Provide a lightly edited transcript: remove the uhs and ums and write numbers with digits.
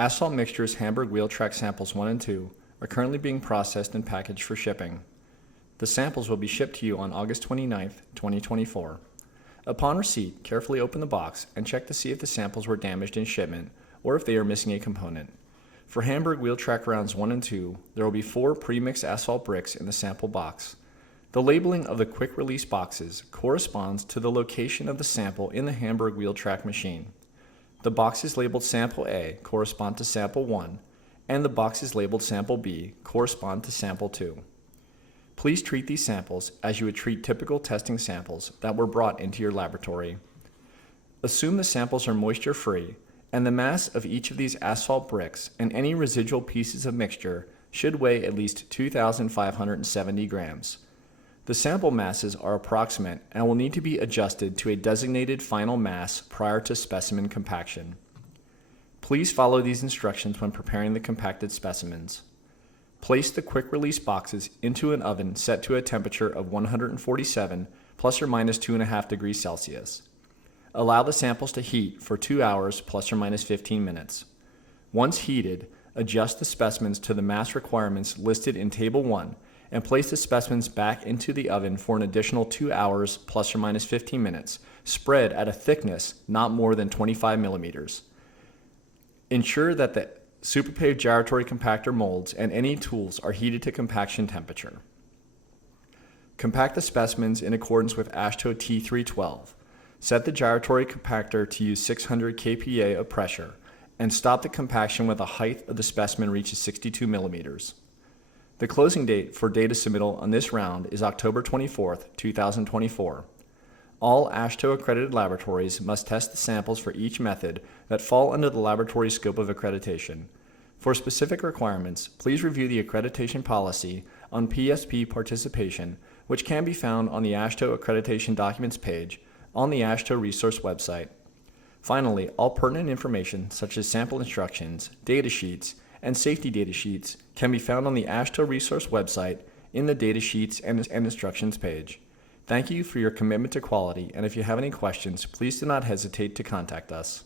Asphalt Mixtures Hamburg Wheel Track Samples 1 and 2 are currently being processed and packaged for shipping. The samples will be shipped to you on August 29, 2024. Upon receipt, carefully open the box and check to see if the samples were damaged in shipment or if they are missing a component. For Hamburg Wheel Track Rounds 1 and 2, there will be 4 pre-mixed asphalt bricks in the sample box. The labeling of the quick release boxes corresponds to the location of the sample in the Hamburg Wheel Track machine. The boxes labeled Sample A correspond to Sample 1, and the boxes labeled Sample B correspond to Sample 2. Please treat these samples as you would treat typical testing samples that were brought into your laboratory. Assume the samples are moisture-free, and the mass of each of these asphalt bricks and any residual pieces of mixture should weigh at least 2,570 grams. The sample masses are approximate and will need to be adjusted to a designated final mass prior to specimen compaction. Please follow these instructions when preparing the compacted specimens. Place the quick release boxes into an oven set to a temperature of 147 plus or minus 2.5 degrees Celsius. Allow the samples to heat for 2 hours plus or minus 15 minutes. Once heated, adjust the specimens to the mass requirements listed in Table 1 and place the specimens back into the oven for an additional 2 hours plus or minus 15 minutes, spread at a thickness not more than 25 millimeters. Ensure that the superpaved gyratory compactor molds and any tools are heated to compaction temperature. Compact the specimens in accordance with AASHTO T312. Set the gyratory compactor to use 600 kPa of pressure and stop the compaction when the height of the specimen reaches 62 millimeters. The closing date for data submittal on this round is October 24, 2024. All AASHTO accredited laboratories must test the samples for each method that fall under the laboratory scope of accreditation. For specific requirements, please review the accreditation policy on PSP participation, which can be found on the AASHTO accreditation documents page on the AASHTO resource website. Finally, all pertinent information such as sample instructions, data sheets, and safety data sheets can be found on the AASHTO resource website in the data sheets and instructions page. Thank you for your commitment to quality, and if you have any questions, please do not hesitate to contact us.